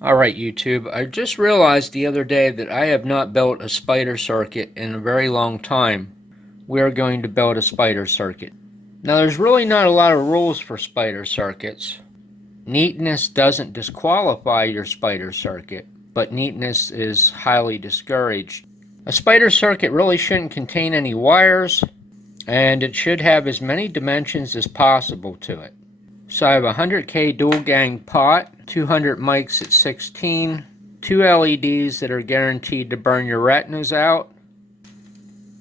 Alright YouTube, I just realized the other day that I have not built a spider circuit in a very long time. We are going to build a spider circuit. Now there's really not a lot of rules for spider circuits. Neatness doesn't disqualify your spider circuit, but neatness is highly discouraged. A spider circuit really shouldn't contain any wires, and it should have as many dimensions as possible to it. So I have a 100K dual gang pot, 200 mics at 16, 2 LEDs that are guaranteed to burn your retinas out,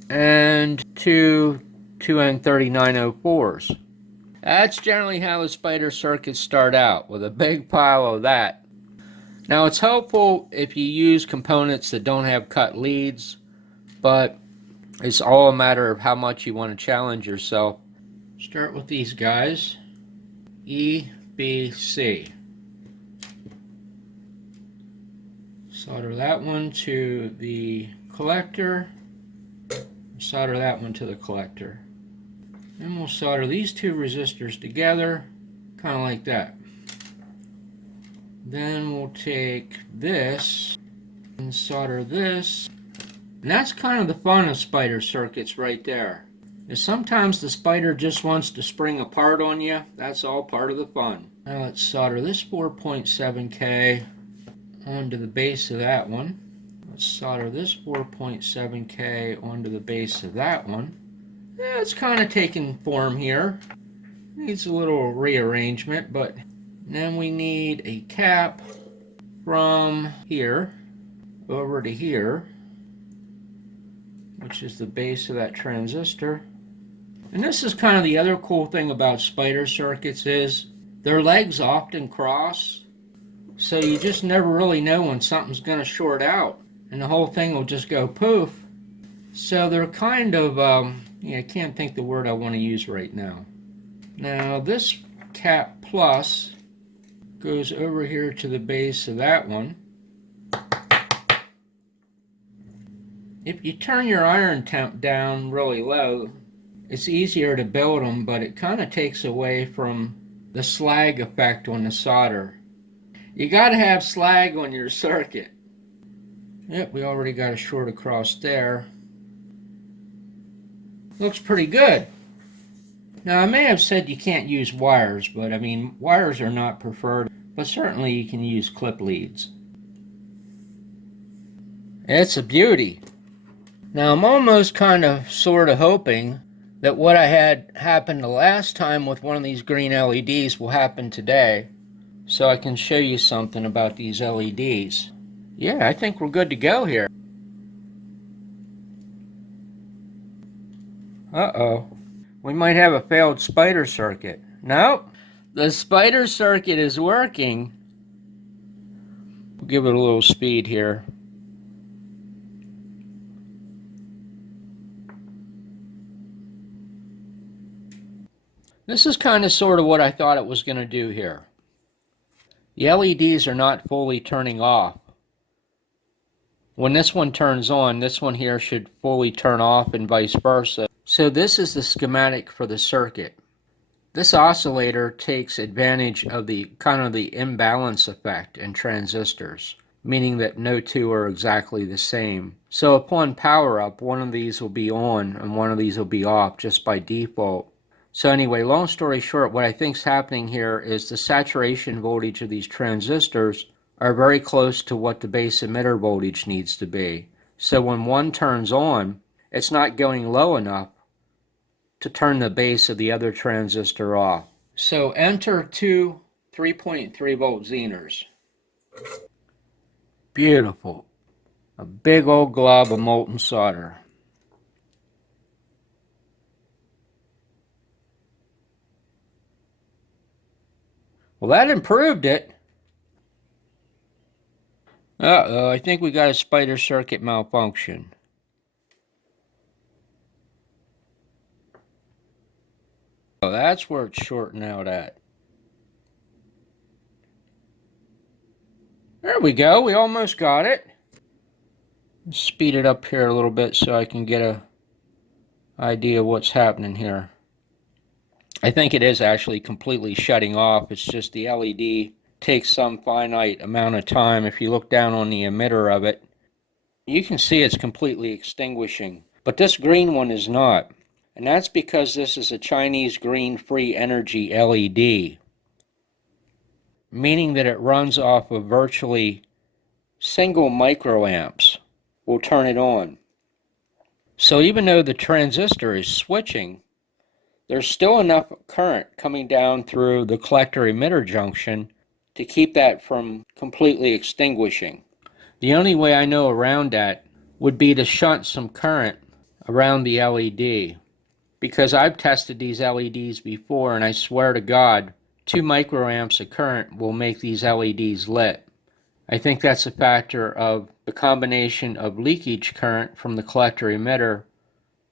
and two 2N3904s. That's generally how the spider circuits start out, with a big pile of that. Now it's helpful if you use components that don't have cut leads, but it's all a matter of how much you want to challenge yourself. Start with these guys. E, B, C. Solder that one to the collector. Solder that one to the collector. Then we'll solder these two resistors together, kind of like that. Then we'll take this and solder this. And that's kind of the fun of spider circuits right there. Is sometimes the spider just wants to spring apart on you. That's all part of the fun. Now let's solder this 4.7K onto the base of that one. Let's solder this 4.7K onto the base of that one. Yeah, it's kind of taking form here. Needs a little rearrangement, but then we need a cap from here over to here, which is the base of that transistor. And this is kind of the other cool thing about spider circuits is their legs often cross, so you just never really know when something's going to short out, and the whole thing will just go poof. So they're kind of, I can't think the word I want to use right now. Now this cap plus goes over here to the base of that one. If you turn your iron temp down really low, it's easier to build them, but it kind of takes away from the slag effect on the solder. You got to have slag on your circuit. Yep, we already got a short across there. Looks pretty good. Now I may have said you can't use wires, but I mean wires are not preferred, but certainly you can use clip leads. It's a beauty. Now I'm almost kind of sort of hoping that what I had happen the last time with one of these green LEDs will happen today, so I can show you something about these LEDs. Yeah, I think we're good to go here. Uh-oh. We might have a failed spider circuit. Nope. The spider circuit is working. We'll give it a little speed here. This is kind of sort of what I thought it was going to do here. The LEDs are not fully turning off. When this one turns on, this one here should fully turn off and vice versa. So this is the schematic for the circuit. This oscillator takes advantage of the kind of the imbalance effect in transistors, meaning that no two are exactly the same. So upon power up, one of these will be on and one of these will be off just by default. So anyway, long story short, what I think is happening here is the saturation voltage of these transistors are very close to what the base emitter voltage needs to be. So when one turns on, it's not going low enough to turn the base of the other transistor off. So enter two 3.3 volt Zeners. Beautiful. A big old glob of molten solder. Well, that improved it. Uh-oh, I think we got a spider circuit malfunction. Oh, that's where it's shorting out at. There we go, we almost got it. Speed it up here a little bit so I can get an idea of what's happening here. I think it is actually completely shutting off. It's just the LED takes some finite amount of time. If you look down on the emitter of it, you can see it's completely extinguishing. But this green one is not. And that's because this is a Chinese green free energy LED, meaning that it runs off of virtually single microamps will turn it on. So even though the transistor is switching, there's still enough current coming down through the collector-emitter junction to keep that from completely extinguishing. The only way I know around that would be to shunt some current around the LED, because I've tested these LEDs before, and I swear to God, 2 microamps of current will make these LEDs lit. I think that's a factor of the combination of leakage current from the collector emitter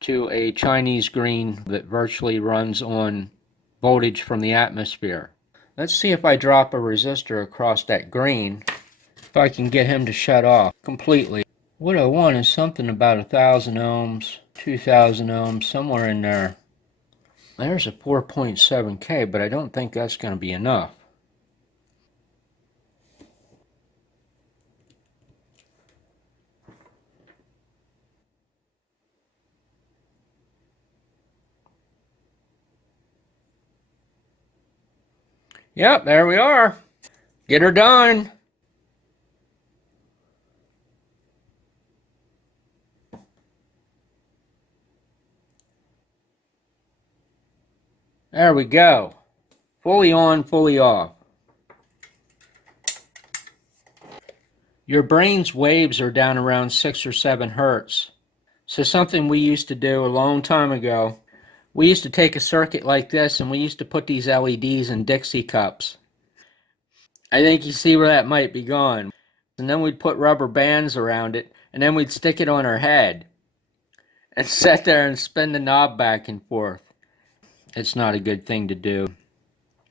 to a Chinese green that virtually runs on voltage from the atmosphere. Let's see if I drop a resistor across that green, if I can get him to shut off completely. What I want is something about 1,000 ohms, 2,000 ohms, somewhere in there. There's a 4.7K, but I don't think that's going to be enough. Yep, there we are. Get her done. There we go. Fully on, fully off. Your brain's waves are down around 6 or 7 hertz. So something we used to do a long time ago, we used to take a circuit like this and we used to put these LEDs in Dixie cups. I think you see where that might be going. And then we'd put rubber bands around it, and then we'd stick it on our head and sit there and spin the knob back and forth. It's not a good thing to do.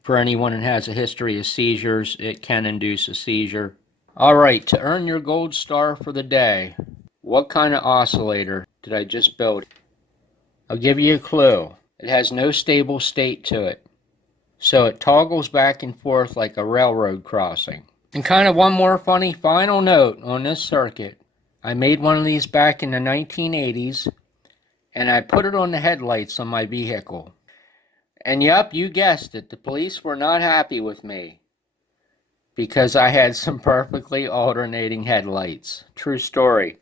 For anyone that has a history of seizures, it can induce a seizure. All right, to earn your gold star for the day, what kind of oscillator did I just build? I'll give you a clue. It has no stable state to it, so it toggles back and forth like a railroad crossing. And kind of one more funny final note on this circuit. I made one of these back in the 1980s, and I put it on the headlights on my vehicle. And yup, you guessed it, the police were not happy with me because I had some perfectly alternating headlights. True story.